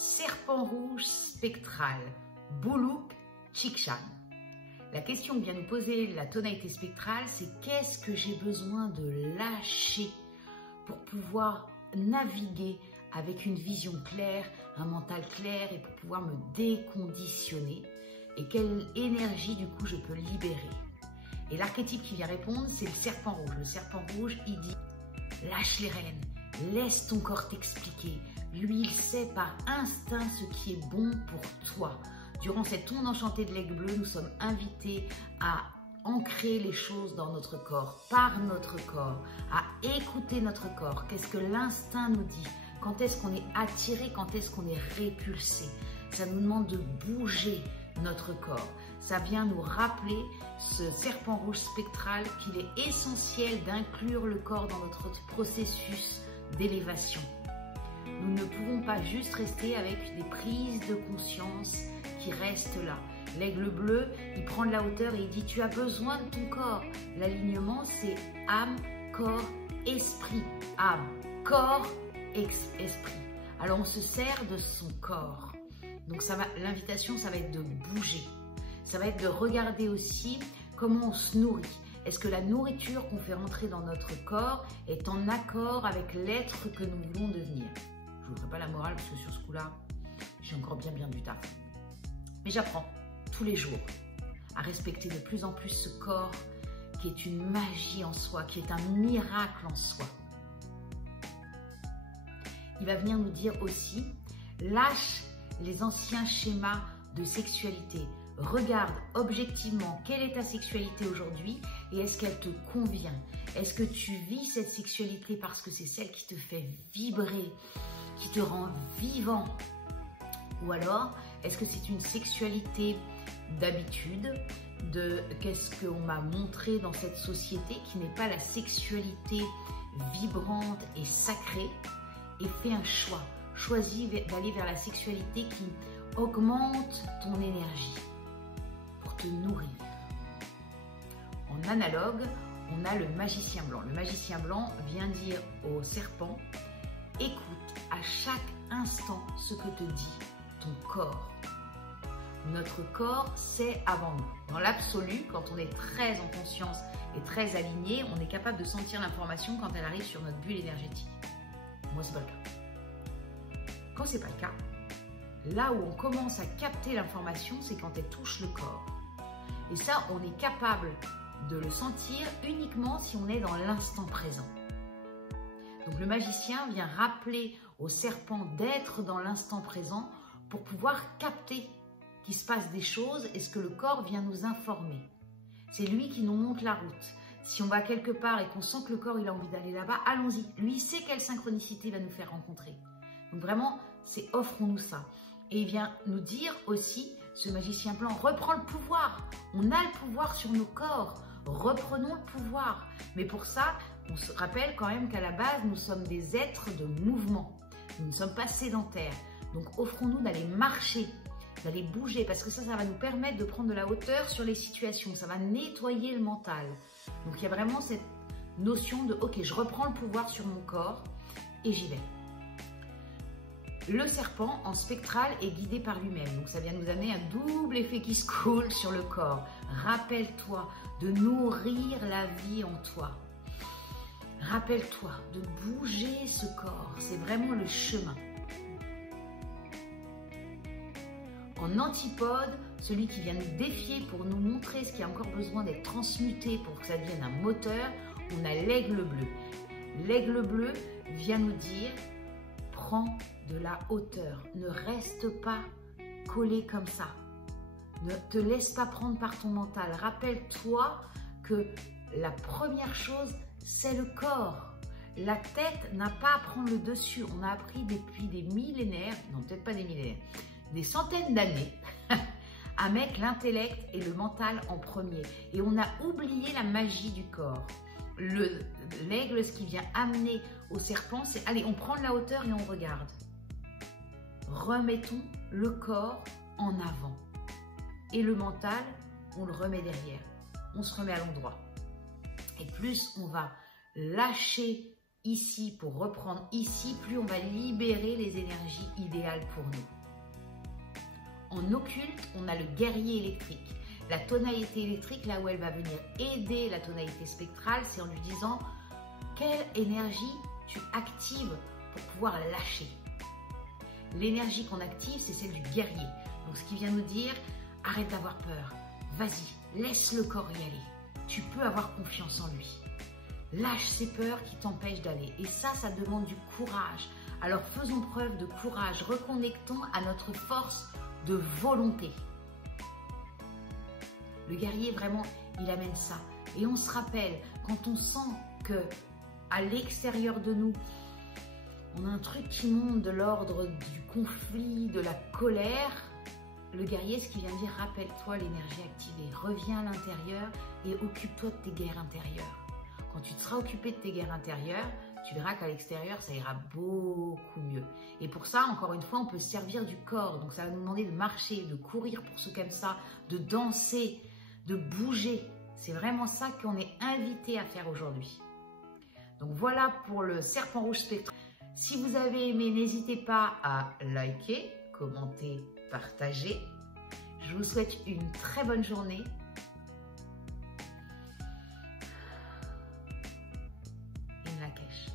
Serpent rouge spectral, Buluk Chikshan. La question que vient nous poser la tonalité spectrale, c'est qu'est-ce que j'ai besoin de lâcher pour pouvoir naviguer avec une vision claire, un mental clair et pour pouvoir me déconditionner et quelle énergie du coup je peux libérer. Et l'archétype qui vient répondre, c'est le serpent rouge. Le serpent rouge, il dit lâche les rênes, laisse ton corps t'expliquer. Lui, il sait par instinct ce qui est bon pour toi. Durant cette onde enchantée de l'aigle bleu, nous sommes invités à ancrer les choses dans notre corps, par notre corps, à écouter notre corps. Qu'est-ce que l'instinct nous dit? Quand est-ce qu'on est attiré? Quand est-ce qu'on est répulsé? Ça nous demande de bouger notre corps. Ça vient nous rappeler, ce serpent rouge spectral, qu'il est essentiel d'inclure le corps dans notre processus d'élévation. Nous ne pouvons pas juste rester avec des prises de conscience qui restent là. L'aigle bleu, il prend de la hauteur et il dit tu as besoin de ton corps. L'alignement, c'est âme, corps, esprit. Âme, corps, esprit. Alors on se sert de son corps. Donc l'invitation, ça va être de bouger. Ça va être de regarder aussi comment on se nourrit. Est-ce que la nourriture qu'on fait rentrer dans notre corps est en accord avec l'être que nous voulons devenir? Je ne vous ferai pas la morale parce que sur ce coup-là, j'ai encore bien du taf. Mais j'apprends tous les jours à respecter de plus en plus ce corps qui est une magie en soi, qui est un miracle en soi. Il va venir nous dire aussi, lâche les anciens schémas de sexualité. Regarde objectivement quelle est ta sexualité aujourd'hui et est-ce qu'elle te convient? Est-ce que tu vis cette sexualité parce que c'est celle qui te fait vibrer, qui te rend vivant? Ou alors, est-ce que c'est une sexualité d'habitude, de qu'est-ce qu'on m'a montré dans cette société qui n'est pas la sexualité vibrante et sacrée? Et fais un choix. Choisis d'aller vers la sexualité qui augmente ton énergie pour te nourrir. En analogue, on a le magicien blanc. Le magicien blanc vient dire au serpent, écoute à chaque instant ce que te dit ton corps. Notre corps, c'est avant nous. Dans l'absolu, quand on est très en conscience et très aligné, on est capable de sentir l'information quand elle arrive sur notre bulle énergétique. Moi, c'est pas le cas. Quand c'est pas le cas, là où on commence à capter l'information, c'est quand elle touche le corps. Et ça, on est capable de le sentir uniquement si on est dans l'instant présent. Donc le magicien vient rappeler au serpent d'être dans l'instant présent pour pouvoir capter qu'il se passe des choses et ce que le corps vient nous informer. C'est lui qui nous montre la route. Si on va quelque part et qu'on sent que le corps il a envie d'aller là-bas, allons-y. Lui, il sait quelle synchronicité va nous faire rencontrer. Donc vraiment, c'est offrons-nous ça. Et il vient nous dire aussi, ce magicien blanc, reprends le pouvoir. On a le pouvoir sur nos corps. Reprenons le pouvoir. Mais pour ça, on se rappelle quand même qu'à la base, nous sommes des êtres de mouvement. Nous ne sommes pas sédentaires. Donc offrons-nous d'aller marcher, d'aller bouger, parce que ça va nous permettre de prendre de la hauteur sur les situations. Ça va nettoyer le mental. Donc il y a vraiment cette notion de, ok, je reprends le pouvoir sur mon corps et j'y vais. Le serpent en spectral est guidé par lui-même. Donc ça vient nous amener un double effet qui se coule sur le corps. Rappelle-toi de nourrir la vie en toi. Rappelle-toi de bouger ce corps. C'est vraiment le chemin. En antipode, celui qui vient nous défier pour nous montrer ce qui a encore besoin d'être transmuté pour que ça devienne un moteur, on a l'aigle bleu. L'aigle bleu vient nous dire, prends de la hauteur, ne reste pas collé comme ça. Ne te laisse pas prendre par ton mental. Rappelle-toi que la première chose, c'est le corps. La tête n'a pas à prendre le dessus. On a appris depuis des millénaires, non peut-être pas des millénaires, des centaines d'années à mettre l'intellect et le mental en premier. Et on a oublié la magie du corps. L'aigle, ce qui vient amener au serpent, c'est allez, on prend de la hauteur et on regarde. Remettons le corps en avant. Et le mental, on le remet derrière. On se remet à l'endroit. Et plus on va lâcher ici, pour reprendre ici, plus on va libérer les énergies idéales pour nous. En occulte, on a le guerrier électrique. La tonalité électrique, là où elle va venir aider la tonalité spectrale, c'est en lui disant quelle énergie tu actives pour pouvoir lâcher. L'énergie qu'on active, c'est celle du guerrier. Donc ce qui vient nous dire, arrête d'avoir peur, vas-y, laisse le corps y aller. Tu peux avoir confiance en lui. Lâche ces peurs qui t'empêchent d'aller. Et ça demande du courage. Alors faisons preuve de courage, reconnectons à notre force de volonté. Le guerrier, vraiment, il amène ça. Et on se rappelle, quand on sent que à l'extérieur de nous, on a un truc qui monte de l'ordre du conflit, de la colère, le guerrier, ce qui vient dire, rappelle-toi l'énergie activée, reviens à l'intérieur et occupe-toi de tes guerres intérieures. Quand tu te seras occupé de tes guerres intérieures, tu verras qu'à l'extérieur, ça ira beaucoup mieux. Et pour ça, encore une fois, on peut se servir du corps. Donc ça va nous demander de marcher, de courir pour ceux comme ça, de danser, de bouger. C'est vraiment ça qu'on est invité à faire aujourd'hui. Donc voilà pour le serpent rouge spectral. Si vous avez aimé, n'hésitez pas à liker, commenter, partager. Je vous souhaite une très bonne journée. In Lakesh.